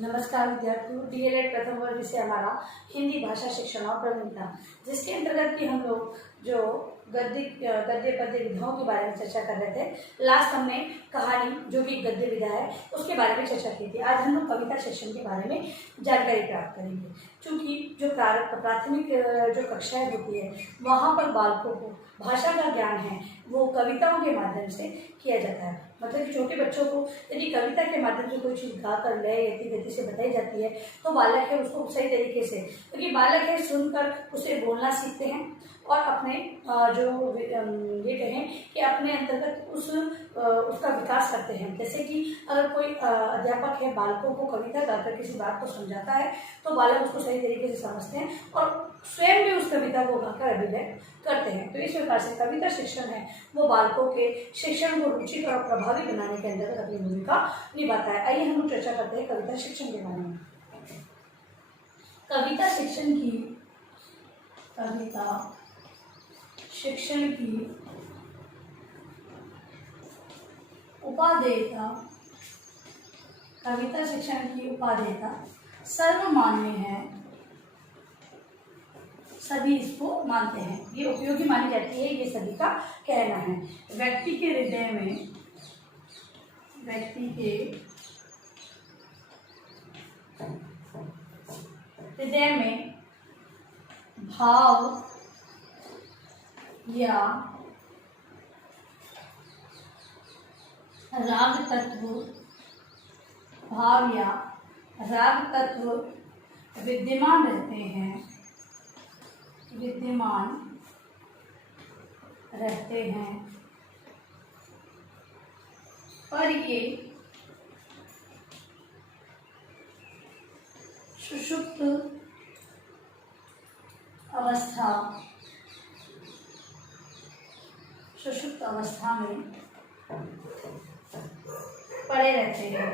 नमस्कार विद्यार्थियों, डीएलएड प्रथम वर्ग विषय हमारा हिंदी भाषा शिक्षण और प्रवीणता, जिसके अंतर्गत कि हम लोग जो गद्य पद्य विधाओं के बारे में चर्चा कर रहे थे। लास्ट हमने कहानी जो कि गद्य विधा है उसके बारे में चर्चा की थी। आज हम लोग कविता शिक्षण के बारे में जानकारी प्राप्त करेंगे। क्योंकि जो प्राथमिक जो कक्षाएं होती है वहाँ पर बालकों को भाषा का ज्ञान है वो कविताओं के माध्यम से किया जाता है। मतलब कि छोटे बच्चों को यदि कविता के माध्यम से कोई चीज़ गा कर लय यति गति से बताई जाती है तो बालक है उसको सही तरीके से, क्योंकि बालक है सुनकर उसे बोलना सीखते हैं और अपने जो ये कहें कि अपने अंतर्गत उसका विकास करते हैं। जैसे कि अगर कोई अध्यापक है बालकों को कविता गाकर किसी बात को समझाता है तो बालक उसको सही तरीके से समझते हैं और स्वयं भी उस कविता को गाकर अभिनय करते हैं। तो इस प्रकार से कविता शिक्षण है वो बालकों के शिक्षण को रुचिकर और प्रभावी बनाने के अंदर अपनी भूमिका निभाता है। आइए हम चर्चा करते हैं कविता शिक्षण के बारे में। कविता शिक्षण की उपादेयता सर्वमान्य है, सभी इसको मानते हैं, ये उपयोगी मानी जाती है, ये सभी का कहना है। व्यक्ति के हृदय में भाव या राग तत्व विद्यमान रहते हैं पर ये सुषुप्त अवस्था में पड़े रहते हैं।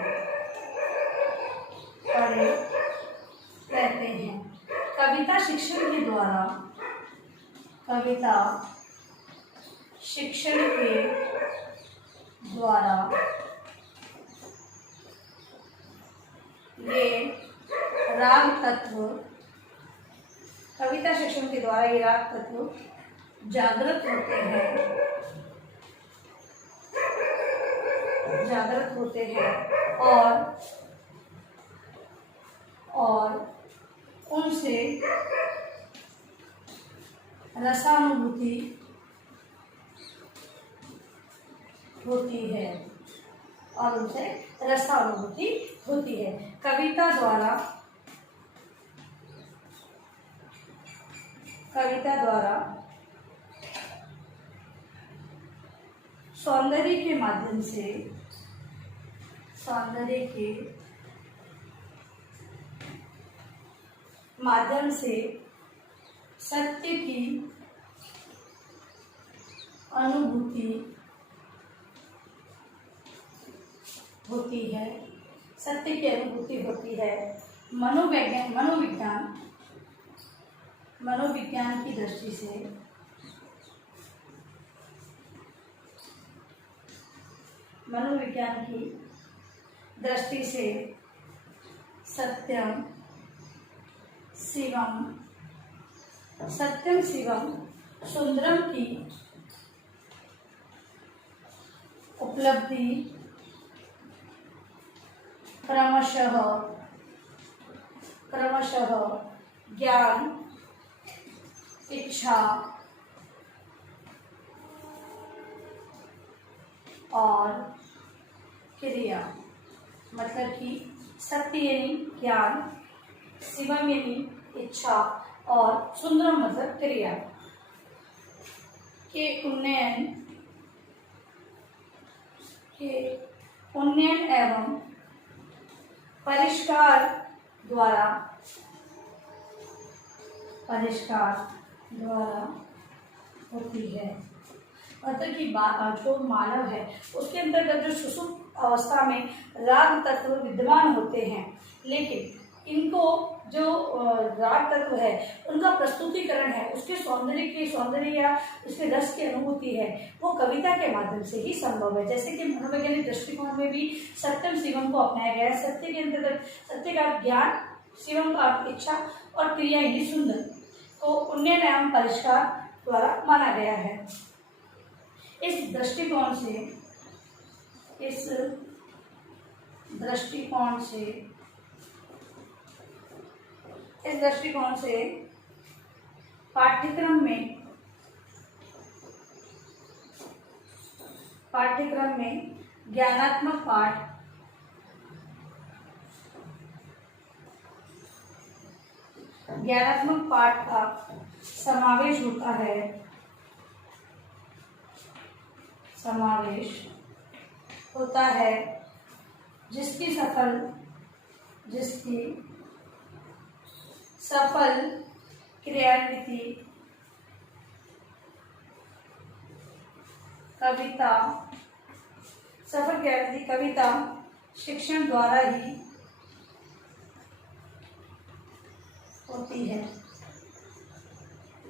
कविता शिक्षण के द्वारा ये राग तत्व जागृत होते हैं और उनसे रसानुभूति होती है कविता द्वारा सौंदर्य के माध्यम से सत्य की अनुभूति होती है। मनोविज्ञान की दृष्टि से सत्यम शिवम सुंदरम की उपलब्धि क्रमशः ज्ञान, इच्छा और क्रिया, मतलब कि सत्य यानी ज्ञान, शिवम यानी इच्छा और सुंदरम मतलब क्रिया के उन्नयन एवं परिष्कार द्वारा होती है। मतलब कि जो मानव है उसके अंतर्गत जो सुषुप्त अवस्था में राग तत्व विद्यमान होते हैं, लेकिन इनको जो राग तत्व है उनका प्रस्तुतिकरण है, उसके सौंदर्य या उसके रस की अनुभूति है, वो कविता के माध्यम से ही संभव है। जैसे कि मनोवैज्ञानिक दृष्टिकोण में भी सत्यम शिवम को अपनाया गया है। सत्य के अंतर्गत सत्य का ज्ञान, शिवम का इच्छा और क्रिया यानी सुंदर को उन्नयन एवं परिष्कार द्वारा माना गया है। इस दृष्टिकोण से पाठ्यक्रम में ज्ञानात्मक पाठ का समावेश होता है जिसकी सफल क्रियान्विति कविता शिक्षण द्वारा ही होती है।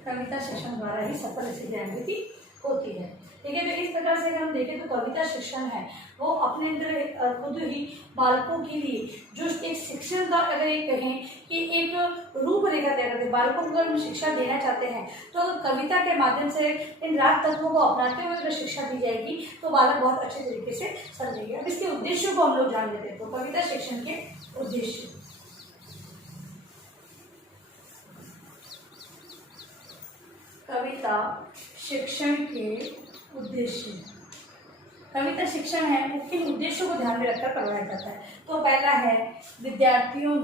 कविता शिक्षण द्वारा ही सफल क्रियान्विति होती है। ठीक है, तो इस प्रकार से अगर हम देखें तो कविता शिक्षण है वो अपने अंदर खुद ही बालकों के लिए जो एक शिक्षण का, अगर ये कहें कि एक रूपरेखा तैयार करते हैं, बालकों को अगर हम शिक्षा देना चाहते हैं तो कविता के माध्यम से इन राग तत्वों को अपनाते हुए अगर शिक्षा दी जाएगी तो बालक बहुत अच्छे तरीके से समझेंगे। अब इसके उद्देश्यों को हम लोग जान लेते हैं। तो कविता शिक्षण के उद्देश्य, कविता शिक्षण के उद्देश्य, कविता शिक्षण है वो किन उद्देश्यों को ध्यान में रखकर करवाया जाता है। तो पहला है विद्यार्थियों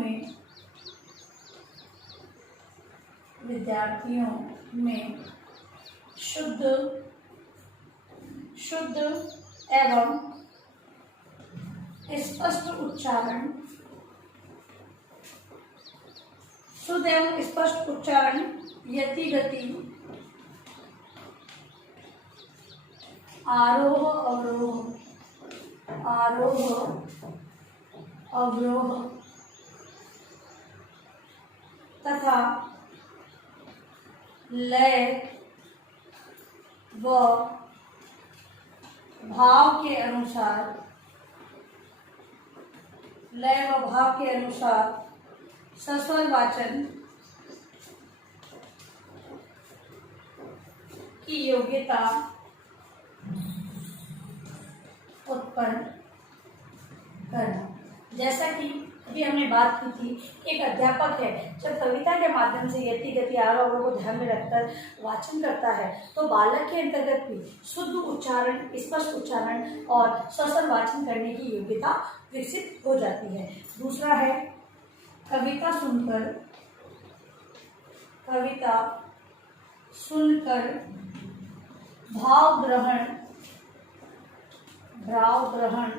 में शुद्ध एवं स्पष्ट उच्चारण, यति गति, आरोह अवरोह तथा लय व भाव के अनुसार सस्वर वाचन की योग्यता उत्पन्न करना। जैसा कि अभी हमने बात की थी, एक अध्यापक है जब कविता के माध्यम से यति गति आरोह को ध्यान में रखकर वाचन करता है तो बालक के अंतर्गत भी शुद्ध उच्चारण, स्पष्ट उच्चारण और सस्वर वाचन करने की योग्यता विकसित हो जाती है। दूसरा है कविता सुनकर भाव ग्रहण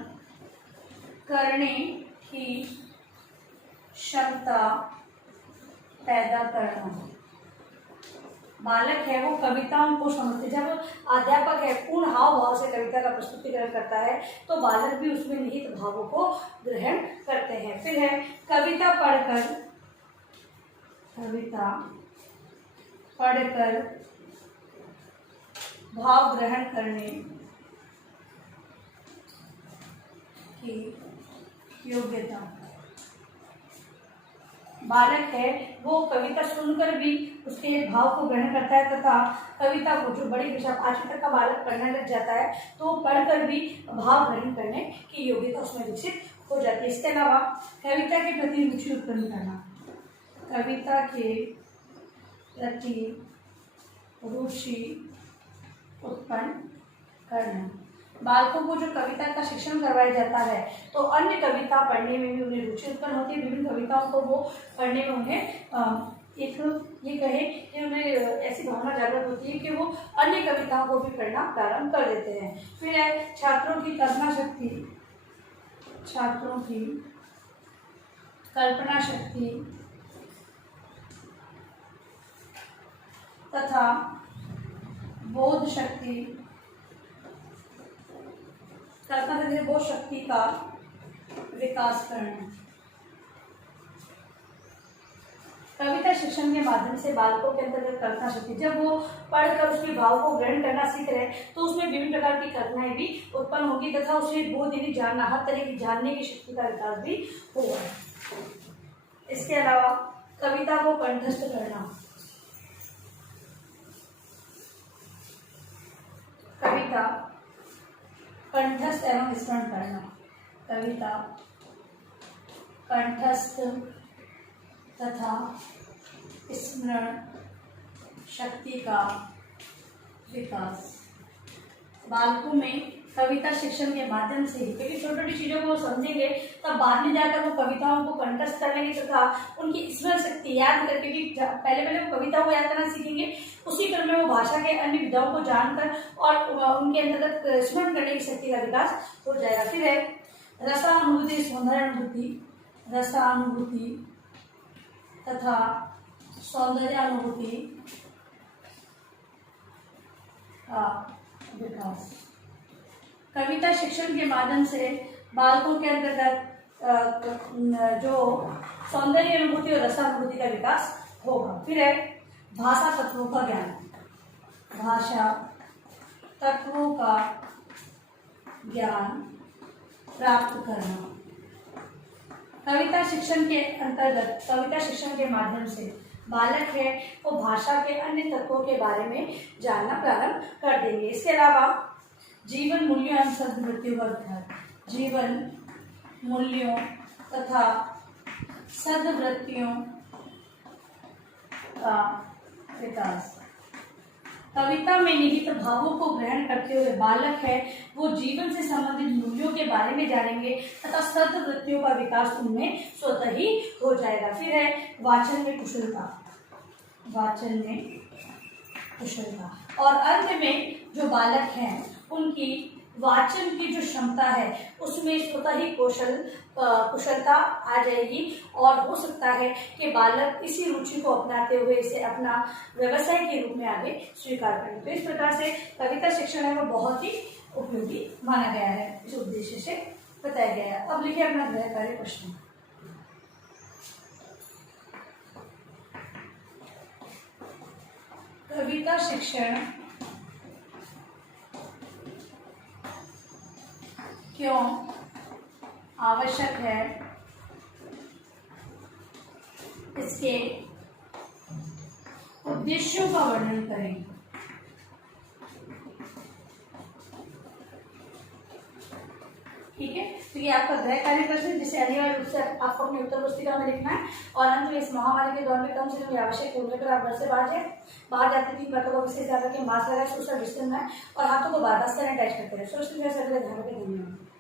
करने की क्षमता पैदा करना। बालक है वो कविताओं को समझते, जब अध्यापक है पूर्ण हाव भाव से कविता का प्रस्तुतिकरण करता है तो बालक भी उसमें निहित भावों को ग्रहण करते हैं। फिर है कविता पढ़कर भाव ग्रहण करने की योग्यता। बालक है वो कविता सुनकर भी उसके भाव को ग्रहण करता है तथा कविता को, जो बड़ी कक्षा 5वीं तक का बालक पढ़ने लग जाता है तो पढ़कर भी भाव ग्रहण करने की योग्यता उसमें विकसित हो जाती है। इसके अलावा कविता के प्रति रुचि उत्पन्न करना, कविता के प्रति रुचि उत्पन्न करना। बालकों को जो कविता का शिक्षण करवाया जाता है तो अन्य कविता पढ़ने में भी उन्हें रुचि उत्पन्न होती है। विभिन्न कविताओं को वो पढ़ने में उन्हें एक ये कहे कि उन्हें ऐसी भावना जागृत होती है कि वो अन्य कविताओं को भी पढ़ना प्रारंभ कर देते हैं। फिर है छात्रों की कल्पना शक्ति तथा बोध शक्ति का विकास करना। कविता शिक्षण के माध्यम से बालकों के अंतर्गत कल्पना शक्ति, जब वो पढ़कर उसके भाव को ग्रहण करना सीख रहे हैं तो उसमें विभिन्न प्रकार की कल्पनाएं भी उत्पन्न होगी तथा उसे बोध यानी जानना, हर तरह की जानने की शक्ति का विकास भी होगा। इसके अलावा कविता को कंठस्थ करना, कविता कंठस्थ एवं स्मरण करना, कविता कंठस्थ तथा स्मरण शक्ति का विकास बालकों में कविता शिक्षण के माध्यम से, क्योंकि छोटी छोटी चीजों को वो समझेंगे तब बाद में जाकर वो कविताओं को कंठस्थ कर लेंगे तथा उनकी स्मरण शक्ति याद करके भी, पहले वो कविताओं को याद करना सीखेंगे, उसी क्रम में वो भाषा के अन्य विधाओं को जानकर और उनके अंतर्गत स्मरण करने की शक्ति का विकास हो जाएगा। फिर है रसानुभूति, सौंदर्यानुभूति, रसानुभूति तथा सौंदर्यानुभूति का विकास कविता शिक्षण के माध्यम से बालकों के अंतर्गत जो सौंदर्य अनुभूति और रसानुभूति का विकास होगा। फिर है भाषा तत्वों का ज्ञान, भाषा तत्वों का ज्ञान प्राप्त करना कविता शिक्षण के अंतर्गत, कविता शिक्षण के माध्यम से बालक है वो भाषा के अन्य तत्वों के बारे में जानना प्रारंभ कर देंगे। इसके अलावा जीवन मूल्यों एवं सद्वृत्तियों का अध्ययन, जीवन मूल्यों तथा सद्वृत्तियों का विकास कविता में निहित भावों को ग्रहण करते हुए बालक है वो जीवन से संबंधित मूल्यों के बारे में जानेंगे तथा सद्वृत्तियों का विकास उनमें स्वतः ही हो जाएगा। फिर है वाचन में कुशलता, वाचन में कुशलता और अंत में जो बालक हैं उनकी वाचन की जो क्षमता है उसमें स्वतः ही कुशलता आ जाएगी और हो सकता है कि बालक इसी रुचि को अपनाते हुए इसे अपना व्यवसाय के रूप में आगे स्वीकार करें। तो इस प्रकार से कविता शिक्षण है वो बहुत ही उपयोगी माना गया है, इस उद्देश्य से बताया गया है। अब लिखिए अपना गृह कार्य प्रश्न। कविता शिक्षण क्यों आवश्यक है, इसके उद्देश्यों का वर्णन करें। ठीक है, तो ये आपका गृह कार्य प्रश्न जिसे अनिवार्य रूप से आपको अपनी उत्तर पुस्तिका में लिखना है। और अंत में इस महामारी के दौर में कम से कम आवश्यक होने पर आप घर से बाहर जाते 3 बातों को विशेष ध्यान रखें, मास्क लगाए, सोशल डिस्टेंस है और हाथों को बार-बार सैनिटाइज करते रहे। सोशल मीडिया से अगले ध्यान रखें। धन्यवाद।